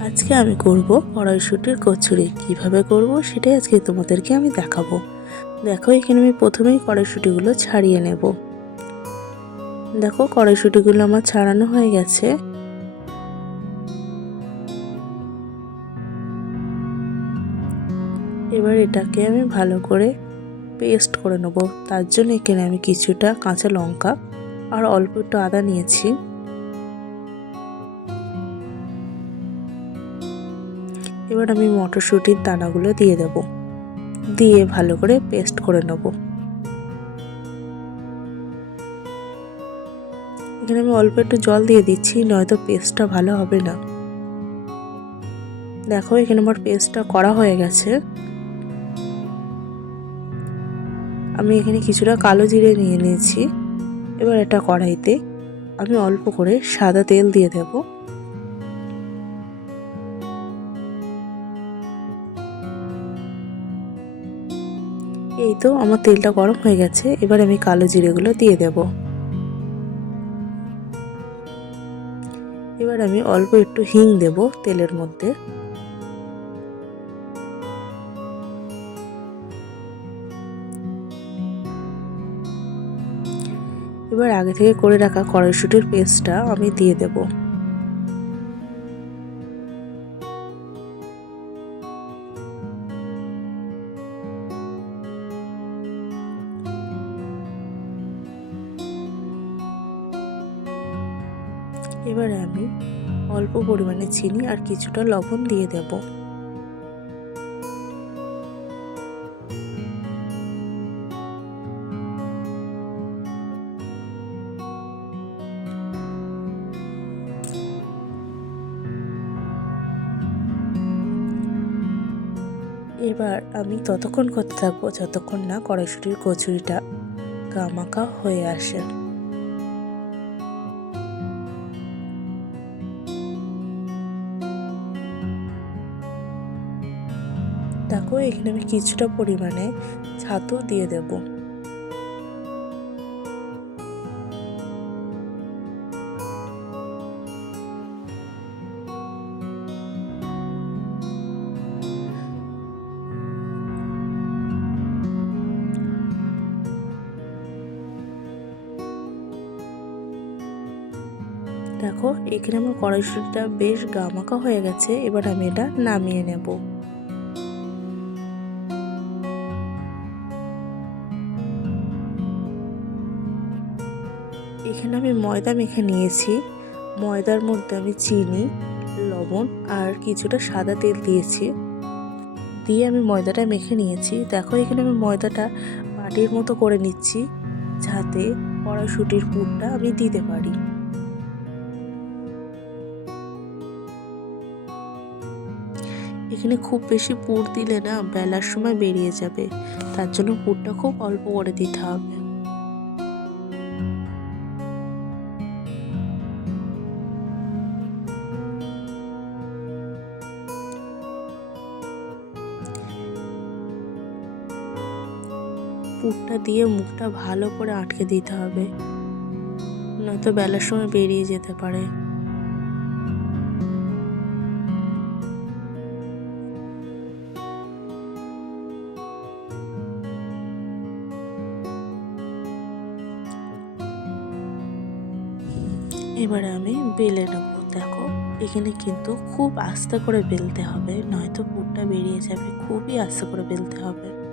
আজকে আমি করব কড়াইশুটির কচুরি। কীভাবে করব সেটাই আজকে তোমাদেরকে আমি দেখাবো। দেখো, এখানে আমি প্রথমেই কড়াইশুটিগুলো ছাড়িয়ে নেব। দেখো, কড়াইশুটিগুলো আমার ছাড়ানো হয়ে গেছে। এবার এটাকে আমি ভালো করে পেস্ট করে নেব। তার জন্য এখানে আমি কিছুটা কাঁচা লঙ্কা আর অল্প একটু আদা নিয়েছি। এবার আমি মটরশুঁটির দানাগুলো দিয়ে দেব। দিয়ে ভালো করে পেস্ট করে নেব। এখানে আমি অল্প একটু জল দিয়ে দিচ্ছি, নয়তো পেস্টটা ভালো হবে না। দেখো, এখানে আমার পেস্টটা করা হয়ে গেছে। আমি এখানে কিছুটা কালো জিরে নিয়ে নিয়েছি। এবার এটা কড়াইতে আমি অল্প করে সাদা তেল দিয়ে দেবো। এই তো আমার তেলটা গরম হয়ে গেছে, এবার আমি কালো জিরেগুলো দিয়ে দেব। এবার আমি অল্প একটু হিং দেব তেলের মধ্যে। এবার আগে থেকে করে রাখা কড়াইশুটির পেস্টটা আমি দিয়ে দেবো। এবারে আমি অল্প পরিমাণে চিনি আর কিছুটা লবণ দিয়ে দেব। এবার আমি ততক্ষণ করতে থাকব যতক্ষণ না কড়াইশুটির কচুরিটা গামাকা হয়ে আসে। দেখো, এখানে আমি কিছুটা পরিমাণে ছাতু দিয়ে দেব। দেখো, এখানে আমার কড়াইশুটিটা বেশ গামাকা হয়ে গেছে, এবার আমি এটা নামিয়ে নেব। এখানে আমি ময়দা মেখে নিয়েছি। ময়দার মধ্যে আমি চিনি, লবণ আর কিছুটা সাদা তেল দিয়েছি। দিয়ে আমি ময়দাটা মেখে নিয়েছি। দেখো, এখানে আমি ময়দাটা মাটির মতো করে নিচ্ছি যাতে কড়াইশুটির পুরটা আমি দিতে পারি। এখানে খুব বেশি পুর দিলে না, বেলার সময় বেরিয়ে যাবে। তার জন্য পুরটা খুব অল্প করে দিতে হবে। পুরটা দিয়ে মুখটা ভালো করে আটকে দিতে হবে। নয়তো বেলার সময় বেরিয়ে যেতে পারে। এবারে আমি বেলে নেব, দেখো। এখানে কিন্তু খুব আস্তে করে বেলতে হবে, নয়তো পুরটা বেরিয়ে যাবে, খুবই আস্তে করে বেলতে হবে।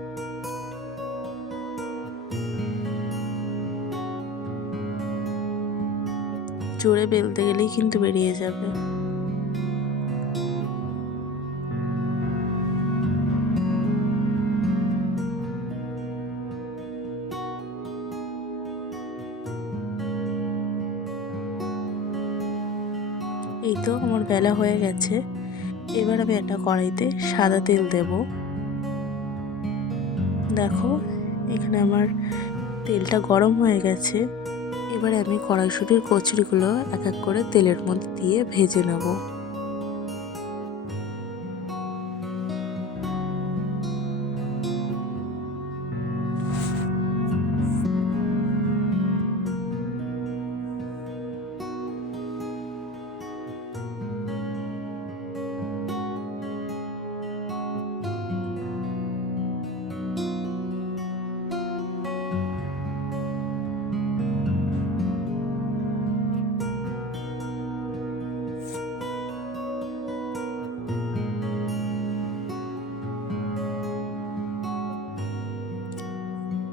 জোরে বেলতে গেলেই কিন্তু বেরিয়ে যাবে। এই তো আমার বেলা হয়ে গেছে। এবার আমি একটা কড়াইতে সাদা তেল দেব। দেখো, এখানে আমার তেলটা গরম হয়ে গেছে। এবারে আমি কড়াইশুঁটির কচুরিগুলো এক এক করে তেলের মধ্যে দিয়ে ভেজে নেব।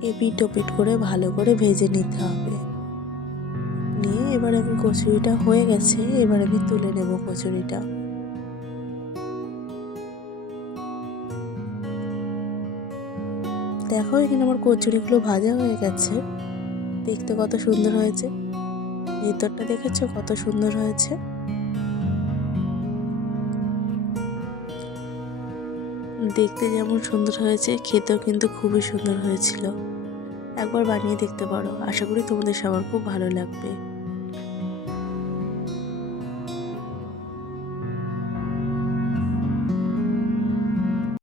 এপিট ওপিট করে ভালো করে ভেজে নিতে হবে। নিয়ে এবার আমি কচুরিটা হয়ে গেছে, এবার আমি তুলে নেব কচুরিটা। দেখো, এখানে আমার কচুরিগুলো ভাজা হয়ে গেছে। দেখতে কত সুন্দর হয়েছে। ভেতরটা দেখেছ কত সুন্দর হয়েছে? দেখতে যেমন সুন্দর হয়েছে, খেতেও কিন্তু খুবই সুন্দর হয়েছিল। একবার বানিয়ে দেখতে পারো। আশা করি তোমাদের সবার খুব ভালো লাগবে।